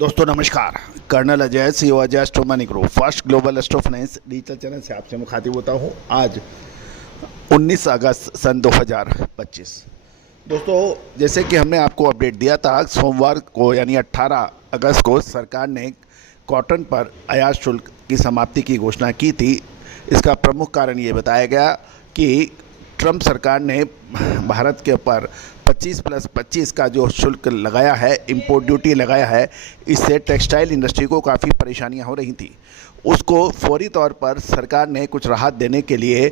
दोस्तों नमस्कार। Colonel Ajay CEO Ajay astro money group first global astro finance digital channel से आपसे मुखातिब होता हूं। आज 19 अगस्त सन 2025। दोस्तों जैसे कि हमने आपको अपडेट दिया था, सोमवार को यानी 18 अगस्त को सरकार ने कॉटन पर आयात शुल्क की समाप्ति की घोषणा की थी। इसका प्रमुख कारण ये बताया गया कि ट्रंप सरकार ने भारत के ऊपर 25+25 का जो शुल्क लगाया है, इंपोर्ट ड्यूटी लगाया है, इससे टेक्सटाइल इंडस्ट्री को काफ़ी परेशानियां हो रही थी। उसको फौरी तौर पर सरकार ने कुछ राहत देने के लिए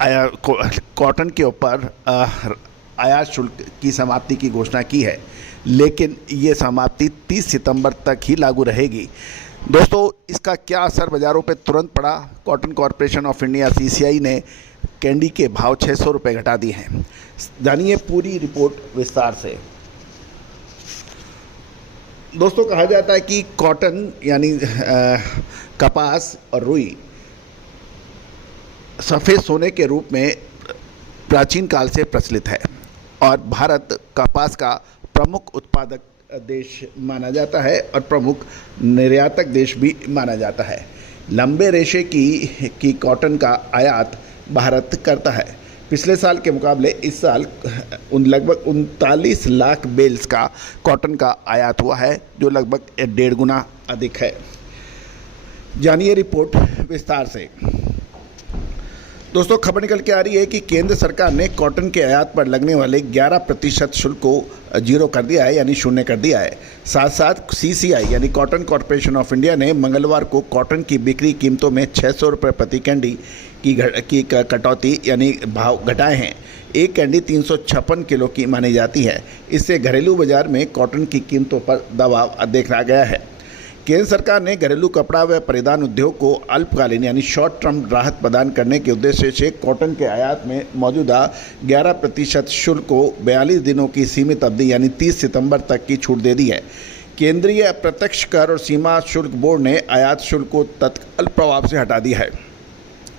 कॉटन के ऊपर आयात शुल्क की समाप्ति की घोषणा की है, लेकिन ये समाप्ति 30 सितंबर तक ही लागू रहेगी। दोस्तों इसका क्या असर बाज़ारों पे तुरंत पड़ा? Cotton corporation of India CCI ने कैंडी के भाव 600 रुपये घटा दिए हैं। जानिए पूरी रिपोर्ट विस्तार से। दोस्तों कहा जाता है कि कॉटन यानी कपास और रुई सफ़ेद सोने के रूप में प्राचीन काल से प्रचलित है और भारत कपास का प्रमुख उत्पादक देश माना जाता है और प्रमुख निर्यातक देश भी माना जाता है। लंबे रेशे की कॉटन का आयात भारत करता है। पिछले साल के मुकाबले इस साल लगभग 39 लाख बेल्स का कॉटन का आयात हुआ है, जो लगभग 1.5 गुना अधिक है। जानिए रिपोर्ट विस्तार से। दोस्तों खबर निकल के आ रही है कि केंद्र सरकार ने कॉटन के आयात पर लगने वाले 11% शुल्क को जीरो कर दिया है, यानी शून्य कर दिया है। साथ साथ CCI यानी कॉटन कॉरपोरेशन ऑफ इंडिया ने मंगलवार को कॉटन की बिक्री कीमतों में 600 रुपये प्रति कैंडी की कटौती यानी भाव घटाए हैं। एक कैंडी 356 किलो की मानी जाती है। इससे घरेलू बाजार में कॉटन की कीमतों पर दबाव देखा गया है। केंद्र सरकार ने घरेलू कपड़ा व परिधान उद्योग को अल्पकालीन यानी शॉर्ट टर्म राहत प्रदान करने के उद्देश्य से कॉटन के आयात में मौजूदा 11% शुल्क को 42 दिनों की सीमित अवधि यानी 30 सितंबर तक की छूट दे दी है। केंद्रीय अप्रत्यक्ष कर और सीमा शुल्क बोर्ड ने आयात शुल्क को तत्काल प्रभाव से हटा दिया है।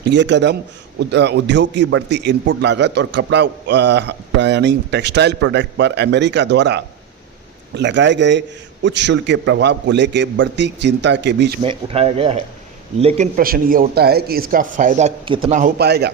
ये कदम उद्योग की बढ़ती इनपुट लागत और कपड़ा यानी टेक्सटाइल प्रोडक्ट पर अमेरिका द्वारा लगाए गए उच्च शुल्क के प्रभाव को लेकर बढ़ती चिंता के बीच में उठाया गया है। लेकिन प्रश्न ये उठता है कि इसका फ़ायदा कितना हो पाएगा।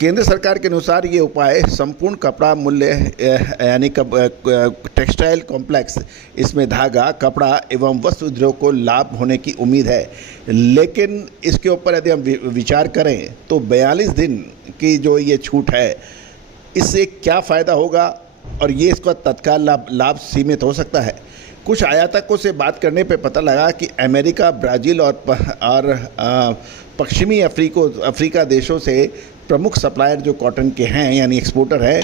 केंद्र सरकार के अनुसार ये उपाय संपूर्ण कपड़ा मूल्य यानी टेक्सटाइल कॉम्प्लेक्स, इसमें धागा, कपड़ा एवं वस्त्र उद्योग को लाभ होने की उम्मीद है। लेकिन इसके ऊपर यदि हम विचार करें तो 42 दिन की जो ये छूट है, इससे क्या फ़ायदा होगा और ये इसका तत्काल लाभ सीमित हो सकता है। कुछ आयातकों से बात करने पे पता लगा कि अमेरिका, ब्राज़ील और पश्चिमी अफ्रीका देशों से प्रमुख सप्लायर जो कॉटन के हैं यानी एक्सपोर्टर है,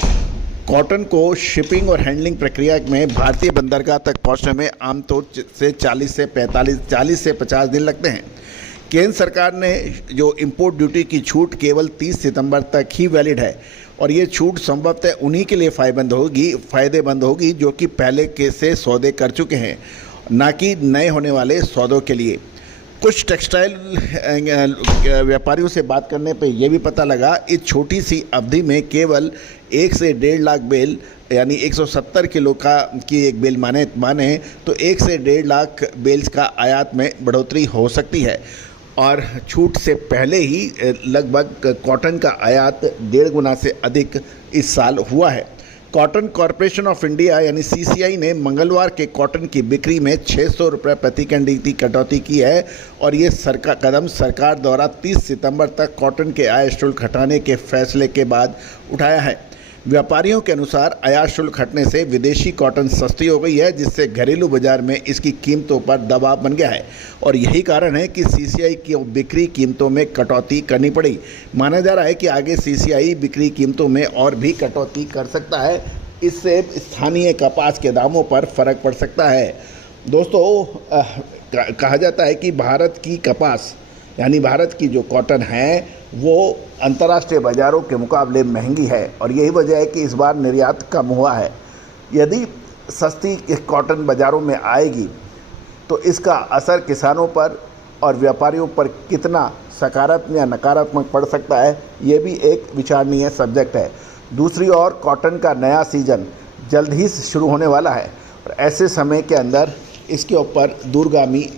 कॉटन को शिपिंग और हैंडलिंग प्रक्रिया में भारतीय बंदरगाह तक पहुंचने में आमतौर से 40 से 50 दिन लगते हैं। केंद्र सरकार ने जो इंपोर्ट ड्यूटी की छूट केवल 30 सितंबर तक ही वैलिड है और ये छूट संभवतः उन्हीं के लिए फ़ायदेमंद होगी जो कि पहले के से सौदे कर चुके हैं, ना कि नए होने वाले सौदों के लिए। कुछ टेक्सटाइल व्यापारियों से बात करने पे ये भी पता लगा इस छोटी सी अवधि में केवल 1 से 1.5 लाख बेल यानी 170 किलो की एक बेल माने तो 1 से 1.5 लाख बेल्स का आयात में बढ़ोतरी हो सकती है और छूट से पहले ही लगभग कॉटन का आयात 1.5 गुना से अधिक इस साल हुआ है। कॉटन कॉरपोरेशन ऑफ इंडिया यानी CCI ने मंगलवार के कॉटन की बिक्री में 600 रुपये प्रति कैंडी की कटौती की है और ये कदम सरकार द्वारा 30 सितंबर तक कॉटन के आयात शुल्क हटाने के फैसले के बाद उठाया है। व्यापारियों के अनुसार आयात शुल्क हटने से विदेशी कॉटन सस्ती हो गई है, जिससे घरेलू बाजार में इसकी कीमतों पर दबाव बन गया है और यही कारण है कि CCI की बिक्री कीमतों में कटौती करनी पड़ी। माना जा रहा है कि आगे CCI बिक्री कीमतों में और भी कटौती कर सकता है। इससे स्थानीय कपास के दामों पर फर्क पड़ सकता है। दोस्तों कहा जाता है कि भारत की कपास यानी भारत की जो कॉटन है वो अंतर्राष्ट्रीय बाज़ारों के मुकाबले महंगी है और यही वजह है कि इस बार निर्यात कम हुआ है। यदि सस्ती कॉटन बाज़ारों में आएगी तो इसका असर किसानों पर और व्यापारियों पर कितना सकारात्मक या नकारात्मक पड़ सकता है, ये भी एक विचारणीय सब्जेक्ट है। दूसरी ओर कॉटन का नया सीजन जल्द ही शुरू होने वाला है और ऐसे समय के अंदर इसके ऊपर दूरगामी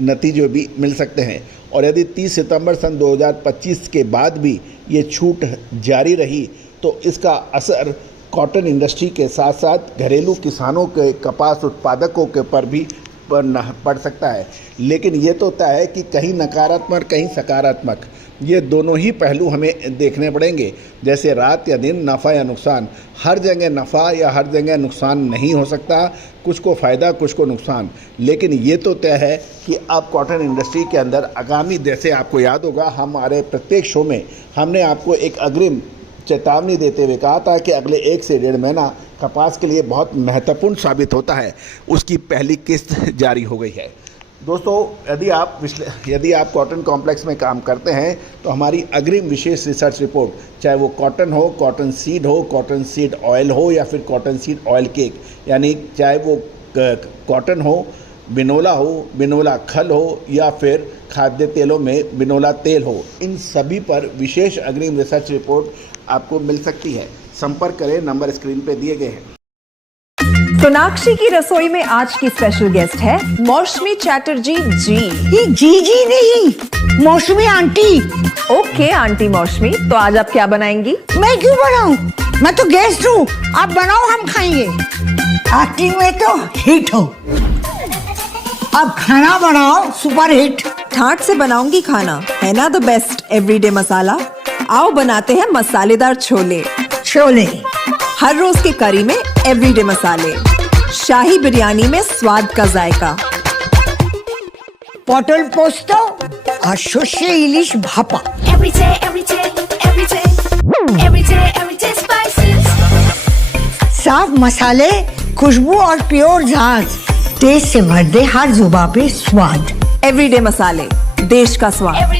नतीजे भी मिल सकते हैं। और यदि 30 सितंबर सन 2025 के बाद भी ये छूट जारी रही तो इसका असर कॉटन इंडस्ट्री के साथ साथ घरेलू किसानों के, कपास उत्पादकों के पर भी पड़ सकता है। लेकिन ये तो तय है कि कहीं नकारात्मक कहीं सकारात्मक, ये दोनों ही पहलू हमें देखने पड़ेंगे। जैसे रात या दिन, नफ़ा या नुकसान, हर जगह नफ़ा या हर जगह नुकसान नहीं हो सकता, कुछ को फ़ायदा कुछ को नुकसान। लेकिन ये तो तय है कि अब कॉटन इंडस्ट्री के अंदर आगामी, जैसे आपको याद होगा हमारे प्रत्येक शो में हमने आपको एक अग्रिम चेतावनी देते हुए कहा था कि अगले 1 से 1.5 महीना कपास के लिए बहुत महत्वपूर्ण साबित होता है। उसकी पहली किस्त जारी हो गई है। दोस्तों, यदि आप कॉटन कॉम्प्लेक्स में काम करते हैं तो हमारी अग्रिम विशेष रिसर्च रिपोर्ट, चाहे वो कॉटन हो, कॉटन सीड हो, कॉटन सीड ऑयल हो या फिर कॉटन सीड ऑयल केक, यानी चाहे वो कॉटन हो, बिनोला हो, बिनोला खल हो या फिर खाद्य तेलों में बिनोला तेल हो, इन सभी पर विशेष अग्रिम रिसर्च रिपोर्ट आपको मिल सकती है। संपर्क करें, नंबर स्क्रीन पे दिए गए हैं। सोनाक्षी की रसोई में आज की स्पेशल गेस्ट है मौसमी चैटर्जी जी। ये जी नहीं, मौसमी आंटी। ओके आंटी मौसमी, तो आज आप क्या बनाएंगी? मैं क्यों बनाऊं? मैं तो गेस्ट हूँ, आप बनाओ हम खाएंगे। एक्टिंग में तो हिट हो, अब खाना बनाओ सुपर हिट। ठाट से बनाऊंगी खाना, है ना द बेस्ट एवरीडे मसाला। आओ बनाते हैं मसालेदार छोले। छोले हर रोज की करी में एवरीडे मसाले, शाही बिरयानी में स्वाद का जायका। पटल पोस्तो और शुष्य इलिश भापा। साफ मसाले, खुशबू और प्योर झांझ, टेस्ट से भर दे हर जुबान पे स्वाद। एवरीडे मसाले, देश का स्वाद।